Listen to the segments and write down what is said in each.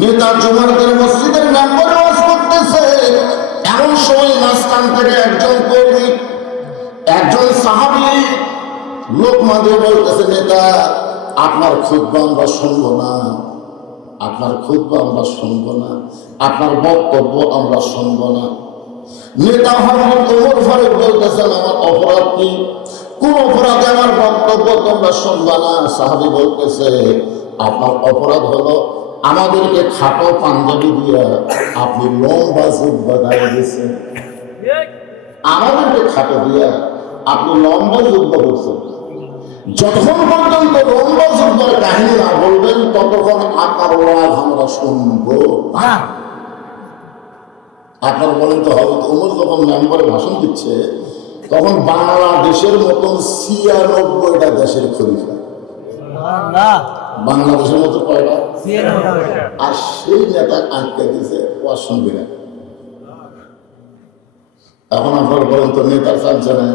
নেতা জুমার মসজিদের মেম্বারে ওয়াজ করতেছে, এমন সময় মাঝখান থেকে একজন কর্মী, একজন সাহাবী লোক মাঝে বলতেছে, নেতা আপনার খুতবা আমরা শুনবো না, আপনার খুতবা আমরা শুনবো না, আপনার বক্তব্য আমরা শুনবো না। নেতা হযরত ওমর ফারুক বলতেছেন, আমার অপরাধ কি? কোন অপরাধে আমার বক্তব্য তোমরা শুনবা না? সাহাবী বলতেছে, আপনার অপরাধ হলো আমাদেরকে খাটো পাঞ্জাবি দিয়া আপনি লম্বা জুব্বা গায়ে দিয়েছেন, আমাদেরকে খাটো দিয়া আপনি লম্বা জুব্বা করছেন। যতক্ষণ পর্যন্ত লম্বা জুব্বার কাহিনী না বলবেন ততক্ষণ আপনার ওয়াজ আমরা শুনবো। আপনারা বলেন তো, হযরত ওমর যখন মেম্বারে ভাষণ দিচ্ছে তখন বাংলাদেশের মতন ৯৬টা দেশের খলিফা, বাংলাদেশের মতো কয়টা? আর সেই নেতা আটকে দিয়েছে ওয়াজ শুনবে না। এখন আপনারা বলেন তো, নেতার চান্স না?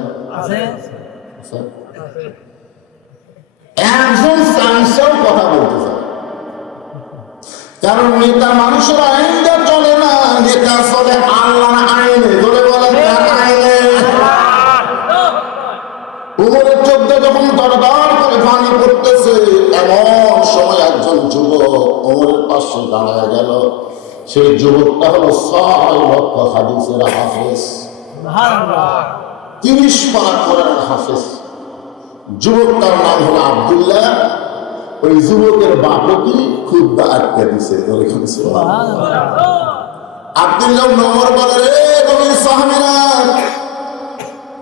একজন চান্সেও কথা বলতে চায়, কারণ নেতা মানুষের আইনটা চলে না, নেতা চলে আল্লাহর আইনে। ধরে বলেন আইনে। উমরের চোখ যখন দরদর করে পানি পড়তেছে, এমন সময় একজন যুবক ওমরের পাশে দাঁড়ায় গেল। সেই যুবকটা হলো ৬ লক্ষ হাদিসের হাফেজ, ৩০ পারা কোরআনের হাফেজ। যুবকটার নাম হলো আব্দুল্লাহ। ওই যুবকের বাপকে খুতবা আটকে দিছে। আব্দুল্লাহ ওমর বলে, রে নবীর সাহাবীরা,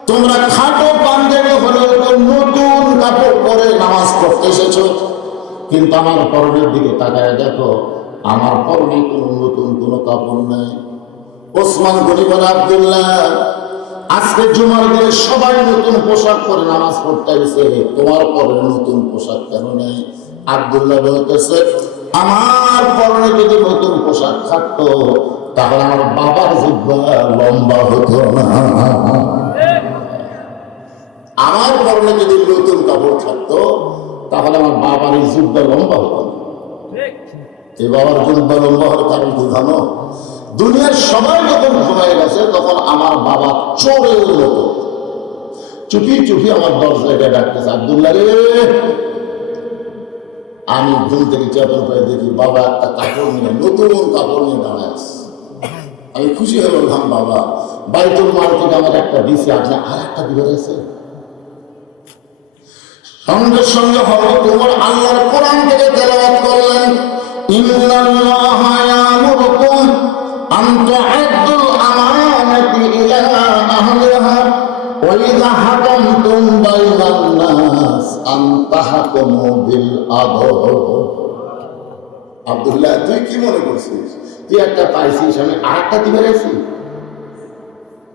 তোমরা খাটো পাঞ্জাবি হলে নতুন কাপড় পরে নামাজ পড়তে এসেছো, কিন্তু আমার পরনের দিকে তাকায় দেখো, আমার পরনে কোনো নতুন কোনো কাপড় নাই। ওসমান গনি বলে, আব্দুল্লাহ, আজকে জুমার দিনে সবাই নতুন পোশাক পরে নামাজ পড়তে এসে, তোমার পরনে নতুন পোশাক কেন নেই? আব্দুল্লাহ বলতেছে, আমার পরনে যদি নতুন পোশাক থাকতো তাহলে আমার বাবার জিহ্বা লম্বা হতো না। আমার পরনে যদি নতুন কাপড় থাকতো তাহলে আমার বাবার এই জিহ্বা লম্বা হতো না। এই বাবার জিহ্বা লম্বা হওয়ার কারণ কি জানো? দুনিয়ার সবাই যখন ঘুমায় গেছে তখন আমার বাবা চোরের মতো চুপি চুপি আমার দরজায় ডাকতেছে, আব্দুল্লাহ রে। আমি ঘুম থেকে চেতন করে দেখি বাবা একটা কাপড় নিয়ে, নতুন কাপড় নিয়ে দাঁড়ায় আছে। আমি খুশি হয়ে বললাম, বাবা বাইতুল মাল থেকে আমার একটা দিছে, আপনি আর একটা দিবে আছে। সঙ্গে সঙ্গে হলো তোমার আল্লাহর কোরআন থেকে তেলাওয়াত করলেন, ইন্নাল্লাহা ইয়ামুরুকুম আন তু'আদ্দুল আমানাতি ইলা আহলিহা ওয়া ইযা হাকামতুম বাইনান নাস আন তাহকুমু বিল আদল। আব্দুল্লাহ, তুই কি মনে করছিস তুই একটা পাইছিস, আমি আরেকটা দিবে আছি?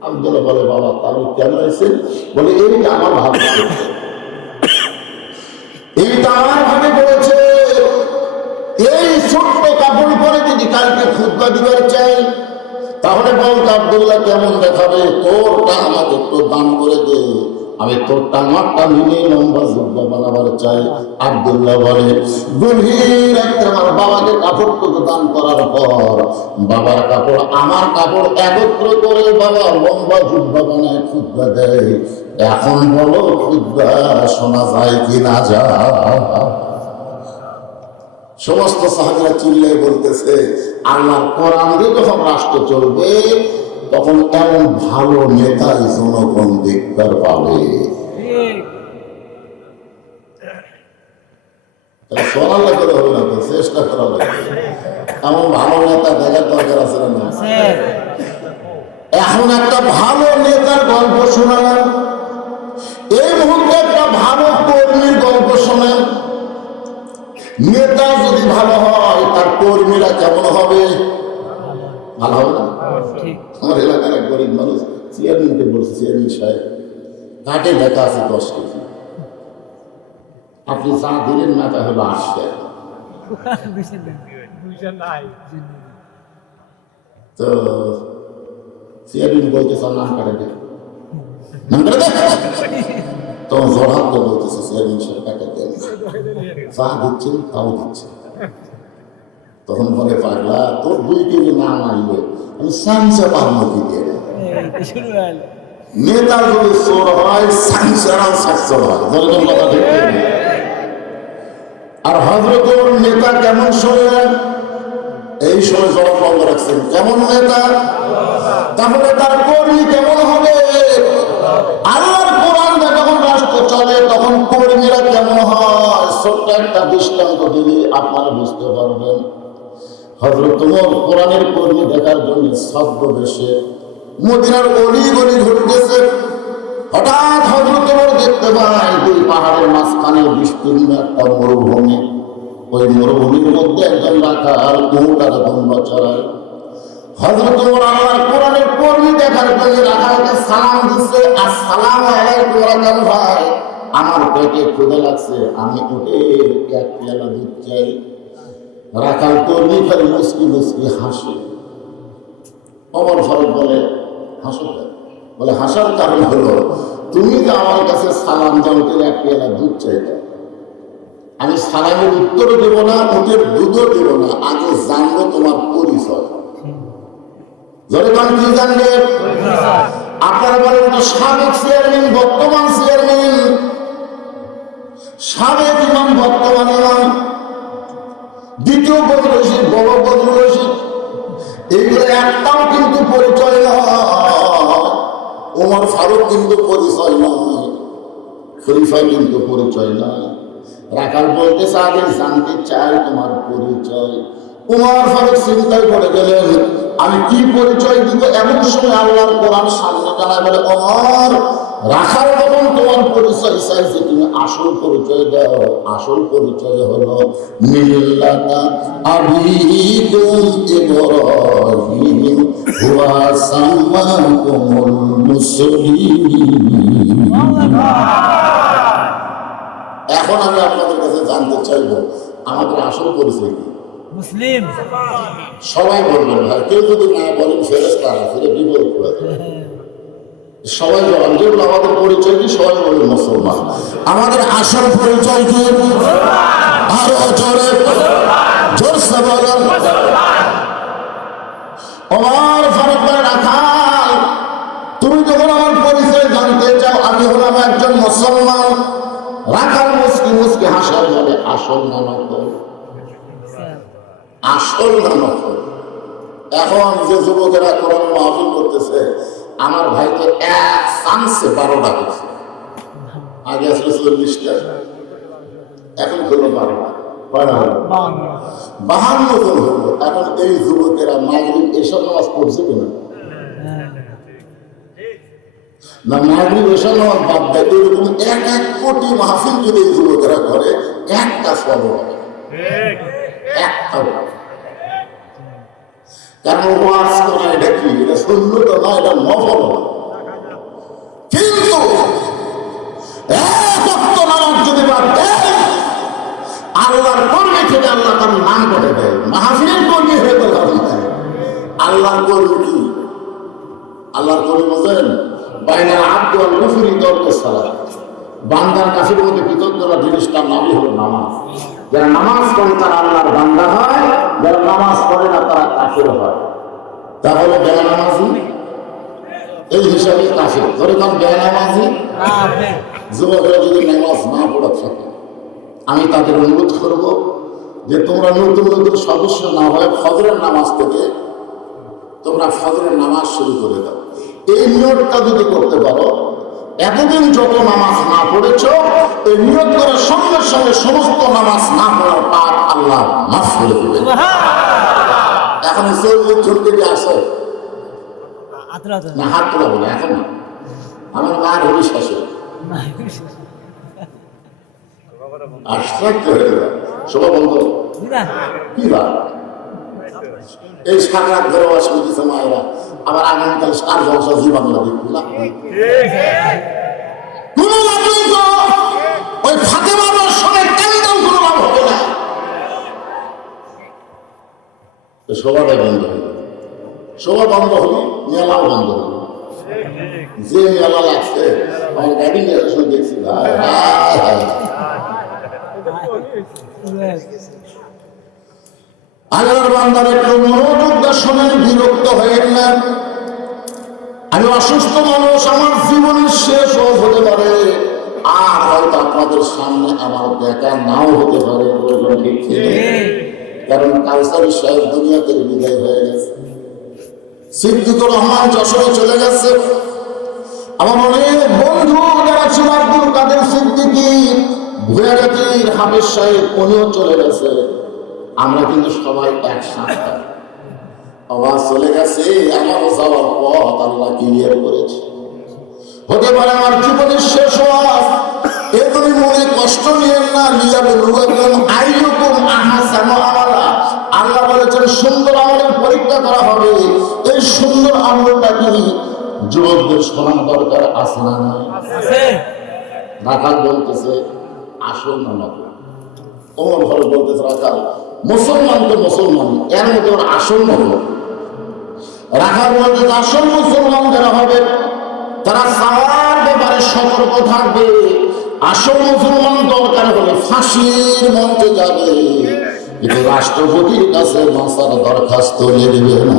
আব্দুল্লাহ বলে, বাবা তাহলে কেন এসে? বলে, এইটা আমার ভাবে, এইটা আমার ভাবে পড়েছে। এই ছোট্ট কাপড় পরে যদি কালকে খুতবা দিবার চাই তাহলে বলতো, আব্দুল্লাহ কেমন দেখাবে? তোরটা আমাকে একটু দান করে দে, আমি তোরটা আমারটা মিলে লম্বা জিহ্বা বানাবার চাই। আব্দুল্লাহ বলে, গভীর রাত্রে আমার বাবাকে কাপড়টুকু দান করার পর বাবার কাপড় আমার কাপড় একত্র করে বাবা লম্বা জিহ্বা বানায় খুতবা দেয়। এখন বলো, খুতবা শোনা যায় কি না যায়? সমস্ত সাহাবীরা চিল্লায় বলতেছে, আল্লাহর কোরআন দিয়ে যখন রাষ্ট্র চলবে তখন এমন ভালো নেতাই জনগণ দেখতে পাবে। সোনাল্লা করে হবে না তো, চেষ্টা করা লাগবে। এমন ভালো নেতা দেখার দরকার আছে না? এখন একটা ভালো নেতার গল্প শোনালেন, এই মুহূর্তে একটা ভালো কর্মীর গল্প শোনেন। নেতা যদি ভালো হয় তার কর্মীরা কেমন হবে? ভালো হবে না? আমার এলাকার এক গরিব মানুষ চেয়ারম্যানকে বলছে, চেয়ারম্যান সাহেব ঘাটে দেখা আছে 10 কেজি, আপনি যা দিলেন না তা হলো 8 টাকা। তো চেয়ারম্যান বলতেছে, নাম কাটে দে, নাম কাটে দে। তখন জোরহাত করে বলতেছে, চেয়ারম্যান সাহেব কাটে দেন, যা দিচ্ছেন তাও দিচ্ছে। তখন বলে, পাক তোর 2 কেজি না মারলে আমি সাংসা পারবো কি দিয়ে। নেতা যদি চোর হয় সাংসারাও সাকচর হয়, যেরকম কথা ঠিক। আর হযরত ওমর নেতা কেমন শুনলেন? এই সময় জবাব বন্ধ রাখছেন। কেমন নেতা? তাহলে তার কর্মী কেমন হবে? আল্লাহর কোরআন যখন রাষ্ট্র চলে তখন কর্মীরা কেমন হয়? ছোট্ট একটা দৃষ্টান্ত দিলে আপনারা বুঝতে পারবেন। হযরত ওমর কোরআনের কর্মী দেখার জন্য ছদ্মবেশে মদিনার অলি গলি ঘুরতেছে। হঠাৎ হযরত ওমর দেখতে পায় 2 পাহাড়ের মাঝখানে বিস্তীর্ণ একটা মরুভূমি। ওই মরুভূমির মধ্যে একজন রাখাল উট আর দুম্বা চড়ায়। হযরত ওমর আল্লাহর কোরআনের কর্মী দেখার জন্য রাখালকে সালাম দিচ্ছে, আসসালামু আলাইকুম রাখাল ভাই, আমার পেটে ক্ষুধা লাগছে, আমি উটের 1 পেয়ালা দুধ চাই। রাখাল কর্মী খালি মুচকি মুচকি হাসে। ওমর ফারুক বলে, হাসো কেন? বলে, হাসার কারণ হলো তুমি যে আমার কাছে সালাম দাও, উটের 1 পেয়ালা দুধ চাইতে, আমি সালামের উত্তরও দেবো না, উটের দুধও দেবো না, আগে জানবো তোমার পরিচয়। জনগণ কি জানবে? আপনারা বলেন তো, সাবেক চেয়ারম্যান বর্তমান চেয়ারম্যান, সাবেক ইমাম বর্তমান ইমাম, দ্বিতীয় বদরুল রশিদ, বড় বদরুল রশিদ, এইগুলো একটাও কিন্তু পরিচয় নয়। ওমর ফারুক কিন্তু পরিচয় নয়, খলিফা কিন্তু পরিচয় নয়। রাখাল বলতেছে, আগে জানতে চাই তোমার পরিচয়। ওমর ফারুক চিন্তায় পড়ে গেলেন, আমি কি পরিচয় দিব? এমন সময় আল্লাহর কোরআন সামনে দাঁড়ায় বলে, ওমর, রাখাল যখন তোমার পরিচয় চাইছে, তুমি আসল পরিচয় দাও। আসল পরিচয় হলো মিল্লাতা আবিকুম ইব্রাহিম হুয়া সাম্মাকুমুল মুসলিমিন। এখন আমি আপনাদের কাছে জানতে চাইবো, আমাদের আসল পরিচয় কি? মুসলিম। সবাই বলবেন ভাই, কেউ যদি না বলেন ফেরেশতারা ফিরে বিপদ করে দেবে। সবাই বলেন, যেগুলো আমাদের পরিচয় কি? সবাই বলবেন মুসলমান। আমাদের আসল পরিচয় কি? আরো জোরে জোরসে বলেন। ওমর ফারুক বলে, রাখাল, তুমি যখন আমার পরিচয় জানতে চাও, আমি হলাম একজন মুসলমান। রাখাল মুসকি মুসকি হাসার বলে, আসল না নকল? আসল না নকল? এখন যে যুবকেরা কোরআন মাহফিল করতেছে, আমার ভাইকে 1 চান্সে 12টা করছে। আগে আসলে 40টা, এখন হলো 12টা, 52 জন হলো। এখন এই যুবকেরা মাগরিব এসব নামাজ পড়ছে কিনা? না, মাগরিব এসব নামাজ বাদ দেয়। এরকম 1 কোটি মাহফিল যদি এই যুবকেরা করে, একটা সব হবে, একটাও। কারণ ওয়াজ করা এটা কি? এটা সুন্নত না, এটা নফল। কিন্তু 1 ওয়াক্ত নামাজ যদি বাদ দেয়, আল্লাহর কর্মী থেকে আল্লাহ তার নাম করে দেয়। মাহফিলের কর্মী হয়ে তো লাভ নাই। আল্লাহর কর্মী কি? আল্লাহর কর্মী বোঝেন? বাইনা আব্দু ওয়াল কুফরি তরকুস সালাত। বান্দার কাফির মধ্যে কৃতজ্ঞতা জিনিসটার নামই হলো নামাজ। যারা নামাজ পড়ে তারা আল্লাহর বান্দা হয়, যারা নামাজ পড়ে না তারা কাফির হয়। তাহলে বেনামাজি এই হিসাবে কাফির। ধরে কারণ বেনামাজি যুবকরা যদি নামাজ না পড়ে থাকে, আমি তাদের অনুরোধ করব যে তোমরা নতুন নতুন সদস্য না হয় ফজরের নামাজ থেকে তোমরা ফজরের নামাজ শুরু করে দাও। এই নিয়তটা যদি করতে পারো, এতদিন যত নামাজ না পড়েছ, এই নিয়ত করার সঙ্গে সঙ্গে সমস্ত নামাজ না পড়ার পাপ আল্লাহ মাফ করে দেবে। এখন 40 জন থেকে আসে না, হাত তোলা বলে এখন না, আমার মার হলি শেষে আশ্চর্য হয়ে গেল। সবাই বলতো কি লাভ? এই 7 রাত ধরে ওয়াজ করতেছে মায়েরা, আবার আগামীকাল 7 বছর জীবন লাগবে। কোনো লাভ নেই তো। ওই ফাতেমার সঙ্গে কেন্দ্রেও কোনো লাভ হবে না। সবাটাই বন্ধ হলো, সভা বন্ধ হলো, মেলাও বন্ধ হলো। যে মেলা লাগছে আমার গাড়ি নিয়ে দেখছি, আল্লাহর বান্দার একটু মনোযোগ আমি অসুস্থ মানুষ, আমার জীবনের শেষ হতে পারে, আর হয়তো আপনাদের সামনে আমার দেখা নাও হতে পারে, ঠিক কারণ কাউসারি সাহেব দুনিয়া থেকে বিদায় হয়ে গেছে, সিদ্দিকুর রহমান যশোরে চলে গেছে, আমার অনেক বন্ধু যারা ছিল আব্দুল কাদের সিদ্দিকী, ভুয়াগাতির হাফেজ সাহেব উনিও চলে গেছে। আমরা কিন্তু সবাই একসাথে, আওয়াজ চলে গেছে, আমারও যাওয়ার পথ আল্লাহ ক্লিয়ার করেছে। হতে পারে আমার জীবনের শেষ ওয়াজ, এগুলি মনে কষ্ট নিয়েন না, আল্লাহ বলেছেন সুন্দর আমলের পরীক্ষা করা হবে। এই সুন্দর আমলটা কি যুবকদের শোনা দরকার আছে না? রাখাল বলতেছে আসল না নকল। ওমর ফারুক বলতেছে রাখাল মুসলমান তো মুসলমান, এর মধ্যে ওর আসল নকল। রাখাল বলতেছে আসল মুসলমান যারা হবে তারা সাওয়ার ব্যাপারে সতর্ক থাকবে। আসল মুসলমান দরকার হলে ফাঁসির মঞ্চে যাবে, কিন্তু রাষ্ট্রপতির কাছে বাঁচার দরখাস্ত লিখবে না।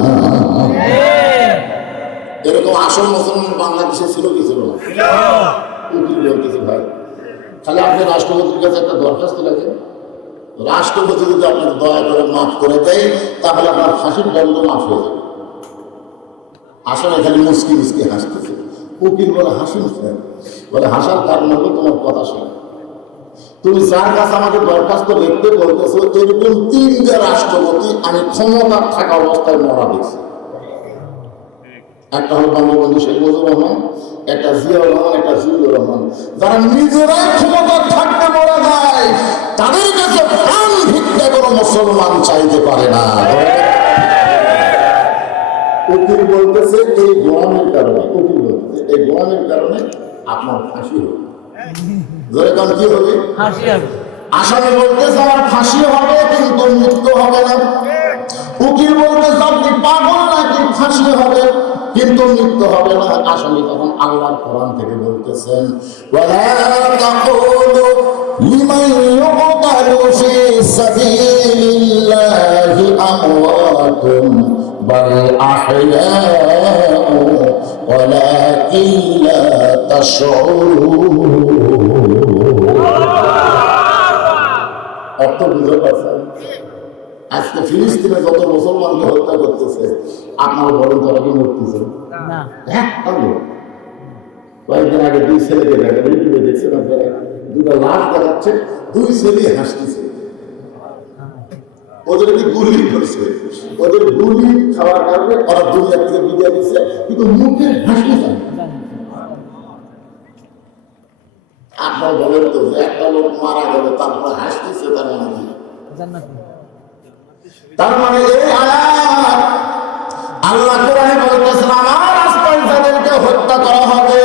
এরকম আসল মুসলমান বাংলাদেশে ছিল কি ছিল না? বলতেছে ভাই, তাহলে আপনি রাষ্ট্রপতির কাছে একটা দরখাস্ত লেখেন, রাষ্ট্রপতি যদি আপনার দয়া করে মাফ করে দেয় তাহলে আপনার ফাঁসির দণ্ড মাফ হয়ে যাবে। আসলে খালি মুসকি মুসকি হাসতেছে। উকিল বলে হাসি বলে হাসার কারণ হলো তোমার কথা শোনা। তুমি যার কাছে আমাকে দরখাস্ত লিখতে বলতেছো, এরকম 3টা রাষ্ট্রপতি আমি ক্ষমতা থাকা অবস্থায় মরা দেখছি। একটা হল বঙ্গবন্ধু শেখ মুজিবুর রহমান, একটা জিয়াউর রহমান, একটা জিয়াউর রহমান। যারা নিজেরাই ক্ষমতা থাকতে মরা যায়, তাদের কাছে প্রাণ ভিক্ষা কোনো মুসলমান চাইতে পারে না। উকিল বলতেছে এই গোলামের কারণে, উকিল বলতেছে এই গোলামের কারণে আপনার ফাঁসি হবে। যেরকম কি হবে? আসামি বলতেছে আমার ফাঁসি হবে কিন্তু মৃত্যু হবে না। উকিল বলতেছে আপনি পাগল নাকি, ফাঁসি হবে কিন্তু মৃত্যু হবে না। আসামি তখন আল্লাহর কোরআন থেকে বলতেছেন ওয়ালা তাকুলু লিমান ইউকতালু ফি সাবিলিল্লাহি আমওয়াতুন বাল আহইয়াউ ওয়ালাকিন লা তাশউরুন। অর্থ বুঝতে পারছেন? আজকে ফিলিস্তিনে যত মুসলমানকে হত্যা করতেছে, আপনারা বলেন তারা কি মরতেছে? হ্যাঁ, কয়েকদিন আগে 2 ছেলেকে দেখা ইউটিউবে দেখছেন আপনারা, 2টা লাশ দেখাচ্ছে, 2 ছেলে হাসতেছে। ওদেরকে গুলি করছে, ওদের গুলি খাওয়ার কারণে ওরা দুনিয়া থেকে বিদায় দিচ্ছে, কিন্তু মুখে হাসি যায়। আপনারা বলেন তো যে একটা লোক মারা গেল তারপরে হাসতেছে, তার মানে কি? তার মানে এই আয়াত আল্লাহ কোরআনে বলতেছেন আমার রাস্তায় যাদেরকে হত্যা করা হবে,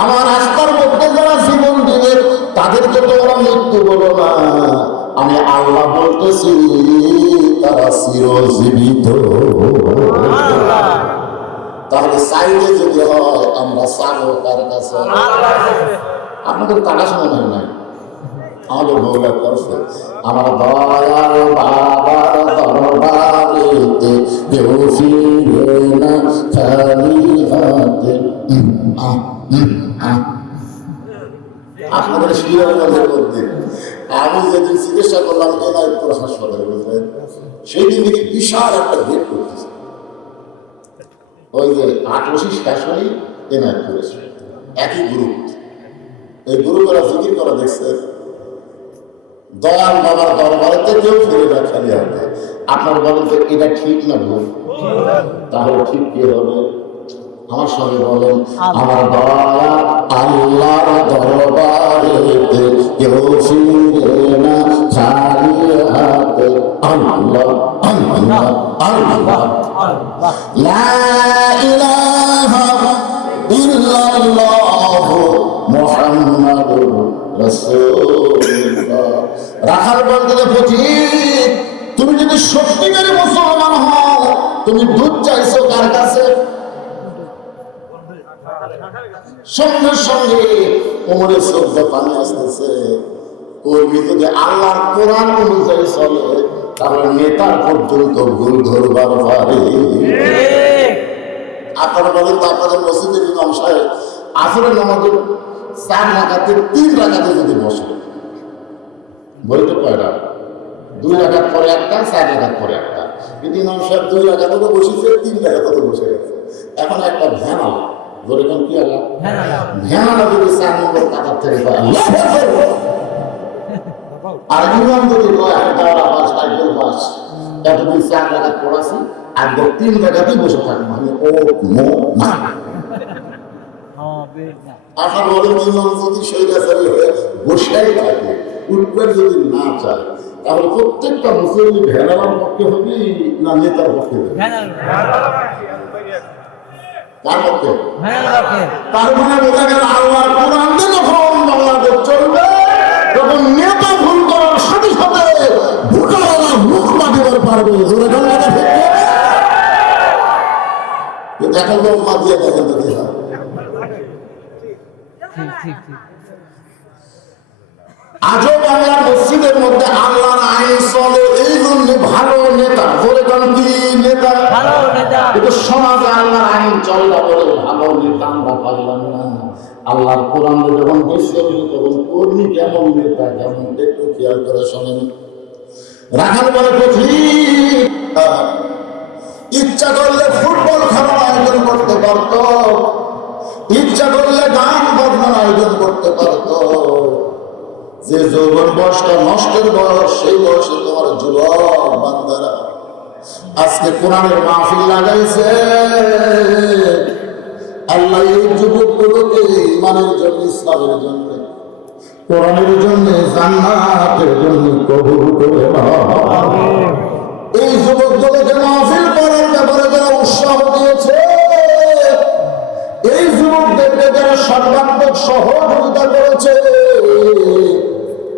আমার রাস্তার মধ্যে যারা জীবন দিবে তাদেরকে তোমরা মৃত্যু বলো না। আমি আল্লাহ বলতেছি তারা চিরজীবিত। তাহলে চাইলে যদি হয় আমরা চাবো কার কাছে? আপনাদের টাকা শোনা হয় নাই, আমাদের ভোগ করছে। আমার দয়াল বাবার দরবারেতে কেউ ফিরে না খালি হাতে। আপনাদের শিরাজগঞ্জের মধ্যে আমি যেদিন চিকিৎসা করলাম এনায়তপুর হাসপাতালে, বুঝলেন, সেই দিন থেকে বিশাল একটা ভিড় করতেছে। ওই যে 8 শেষ হলেই এনায়তপুর একই গ্রুপ, এই গ্রুপেরা জিকির করা দেখছে দয়াল বাবার দরবারেতে কেউ ফিরে না খালি হাতে। আপনার বলেন তো এটা ঠিক না ভুল? তাহলে ঠিক কি হবে? আমার সঙ্গে বলেন আমার দয়া আল্লাহর দরবারেতে কেউ ফিরে না খালি হাতে। আল্লাহ আল্লাহ আল্লাহ লা ইলাহা ইল্লাল্লাহ মুহাম্মাদুর রাসূলুল্লাহ। রাখাল বলতে পথিক, তুমি যদি সত্যিকারী মুসলমান হও তুমি দুধ চাইছো কার কাছে? সঙ্গে সঙ্গে ওমরের চোখে পানি আসতেছে। কর্মী যদি আল্লাহর কোরআন অনুযায়ী চলে তাহলে নেতার পর্যন্ত ভুল ধরবার পারে। আপনারা বলেন তো আপনাদের মসজিদের ইমাম সাহেব আসরের নামাজের 4 রাকাতে 3 রাকাতে যদি বসে, বলতে কয়টা? 2 রাকাত পরে একটা, 4 রাকাত পরে একটা। কিন্তু ইমাম সাহেব 2 রাকাতে তো বসেছে, 3 রাকাতে তো বসে গেছে। এখন একটা ভ্যান আলা ধরে কোন কি আলা ভ্যান আলা যদি 4 নম্বর কাতার থেকে আর ইমাম যদি কয় একটা পাস আইডল পাস এতদিন 4 রাকাত পড়াছি আর 3 রাকাতেই বসে থাকবো, মানে ও নো না। আশা বলেন ইমাম যদি সৈরাচারী হয়ে বসেই থাকে, উঠবে যদি না চায়, তাহলে প্রত্যেকটা মুসলিম ভেড়ার পক্ষে হবে না নেতার পক্ষে হবে? তার পক্ষে। তার মানে বোঝা গেল আল্লাহর কোরআন যখন বাংলাদেশ চলবে, তখন নেতা ভুল করার সাথে সাথে ভোটাররা মুখ মাটিবার পারবে। দেখেন তো মা দিয়ে দেখেন তো দেখা। আজও বাংলার মসজিদের মধ্যে আল্লাহর আইন চলে, এই জন্য ভালো নেতা বলে কি নেতা, কিন্তু সমাজে আল্লাহর আইন চললা বলে ভালো নেতা আমরা পারলাম না। আল্লাহর কোরআন যখন বসে তখন কর্মী কেমন নেতা কেমন একটু খেয়াল করে শোনেন। রাখাল বলে পথিক ইচ্ছা করলে ফুটবল খেলার আয়োজন করতে পারত, ইচ্ছা করলে গান বাজনার আয়োজন করতে পারত। যে যৌবন বয়সটা নষ্টের বয়স, সেই বয়সে তোমার যুবক বান্দারা আজকে কোরআনের মাহফিল লাগাইছে। আল্লাহ এই যুবকগুলোকে ইমানের জন্য, ইসলামের জন্য, কোরআনের জন্য, জান্নাতের জন্য কবুল করে নাও। এই যুবকগুলোকে মাহফিল করার ব্যাপারে যারা উৎসাহ দিয়েছে, এই যুবকদেরকে যারা সর্বাত্মক সহযোগিতা করেছে,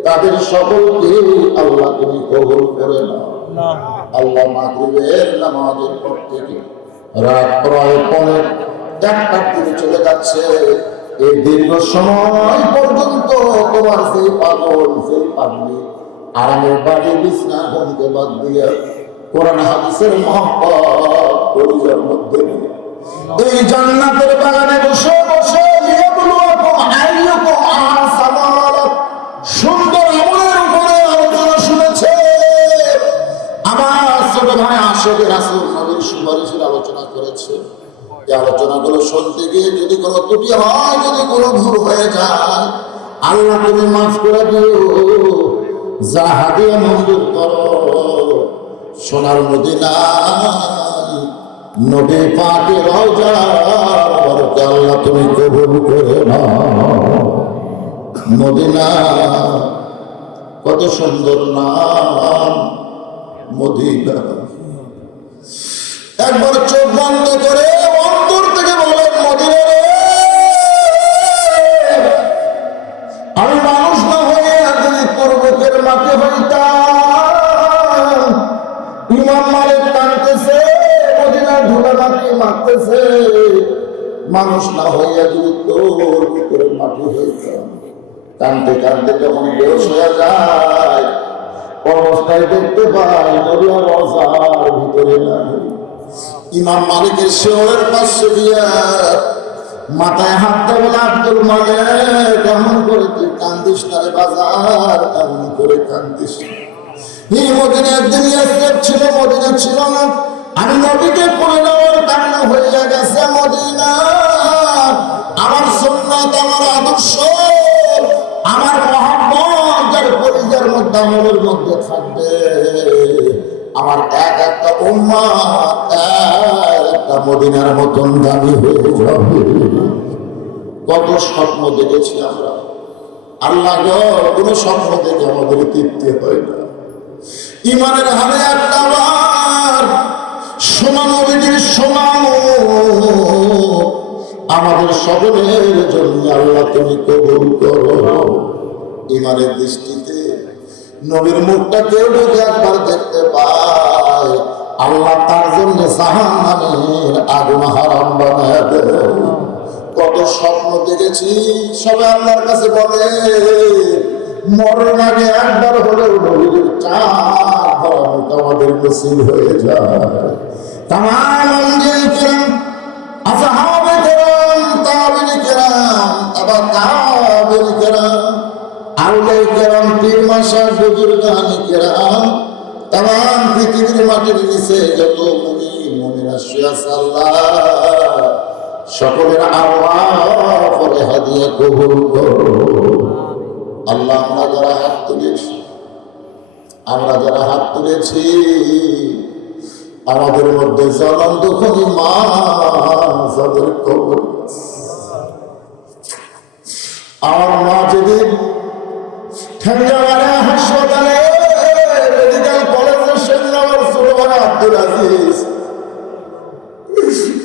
তাদের সকলকে আল্লাহ তুমি কবুল করে নাও। আল্লাহ মাগরিবের নামাজের পর থেকে রাত প্রায় 1:30টার দিকে চলে যাচ্ছে। এই দীর্ঘ সময় পর্যন্ত তোমার সেই পাগল, সেই পাগলি আরামের বাড়ি বিছনা ঘুমকে বাদ দিয়ে কোরআন হাদিসের মহব্বত পরিবার মধ্যে এই জান্নাতের বাগানে বসে বসে সুন্দর আমলের উপরে আলোচনা শুনেছে। আমার ছোট ভাই আশেখ রাসূল নবীর সুপারিশের আলোচনা করেছে। এই আলোচনাগুলো শুনতে গিয়ে যদি কোনো ত্রুটি হয়, যদি কোনো ভুল হয়ে যায়, আল্লাহ তুমি মাফ করে দিও, যা হাদিয়া মঞ্জুর করো। সোনার মদিনায় নবী পাকের রওজার বরকতে আল্লাহ তুমি কবুল করে নাও। মদিনা কত সুন্দর নাম মদিনা। একবার চোখ বন্ধ করে অন্তর থেকে বলেন, মদিনা রে, আমি মানুষ না হয়ে যদি পর্বতের মাঠে হইতাম। ইমাম মালিক কাঁদতেছে, মদিনার ধুলা মাটি মারতেছে, মানুষ না হইয়া যদি তোর ভিতরে মাটি হইতাম। কানতে কানতে যখন বেশ হয়ে যায়, অবস্থায় দেখতে পাই নবী রওজার ভিতরে নাই। ইমাম মালিকের শেওরের পাশে দিয়া মাথায় হাত দেবেন, আব্দুল মালিক কেমন করে তুই কান্দিস না রে বাজার, কেমন করে কান্দিস। এই মদিনা একদিন ইয়াসরিব ছিল, মদিনা ছিল না। আমি নবীকে পড়ে নেওয়ার কান্না হয়ে গেছে। মদিনা আমার সুন্নাত, আমার আদর্শ, আমার মহব্বত যার পরিবারের মধ্যে, আমলের মধ্যে থাকবে, আমার এক একটা উম্মত একটা মদিনার মতন দামি হয়ে যাবে। কত স্বপ্ন দেখেছি আমরা, আল্লাহ গো, কোন স্বপ্ন দেখে আমাদের তৃপ্তি হয় না। ইমানের হারে একটা বার সোনা নবীর শোনানো আমাদের সকলের জন্য আল্লাহ তুমি কবুল করো। ইমানের দৃষ্টিতে নবীর মুখটা কেউ যদি একবার দেখতে পায়, আল্লাহ তার জন্য জাহান্নামের আগুন হারাম বানায় দেয়। কত স্বপ্ন দেখেছি, সবাই আল্লাহর কাছে বলে মরণ আগে একবার হলেও নবীর চাঁদ ধরানো আমাদের নসিব হয়ে যায়। তামাম আম্বিয়া কিরাম আসহাবে কেরাম, তাবিঈন কেরাম, তাবা তাবিঈন কেরাম, আউলিয়া কেরাম, পীর মাশায়েখ, বুজুর্গানে কেরাম, তাম পৃথিবীর মাটির নিচে যত মুমিন মুমিনা শুয়ে আছে, আল্লাহ সকলের আরওয়াহ পরে হাদিয়া কবুল করো। আল্লাহ আমরা যারা হাত তুলেছি আমাদের মধ্যে জ্বলন্ত খনি মা যাদের কবর, আমার মা যেদিন ঠেঙ্গামারা হাসপাতালে মেডিকেল কলেজের সামনে আমার ছোট ভাই আব্দুল আজিজ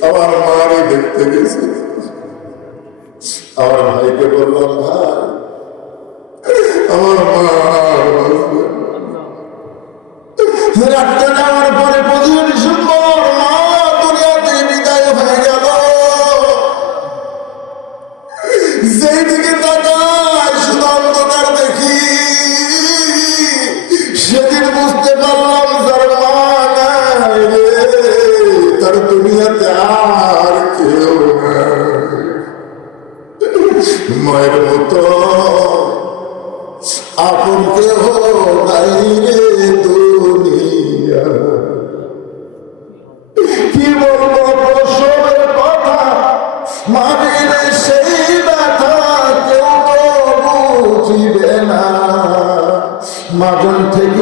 আমার মারে দেখতে গেছে, আমার ভাইকে বললাম, ভাই আমার মা রাখতে যাওয়ার পরে 25 ডিসেম্বর মা দুনিয়া থেকে বিদায় হয়ে গেল। যেই দিকে তাকাই শুধু অন্ধকার দেখি। সেদিন বুঝতে পারলাম যার মা নাই রে, তার দুনিয়াতে আর কেউ নাই। মায়ের মতো আপন কেহ নাই রে দুনিয়া। কি বলবো প্রসবের কথা, মায়ের সেই ব্যথা কেউ তো বুঝিবে না। মাজন থেকে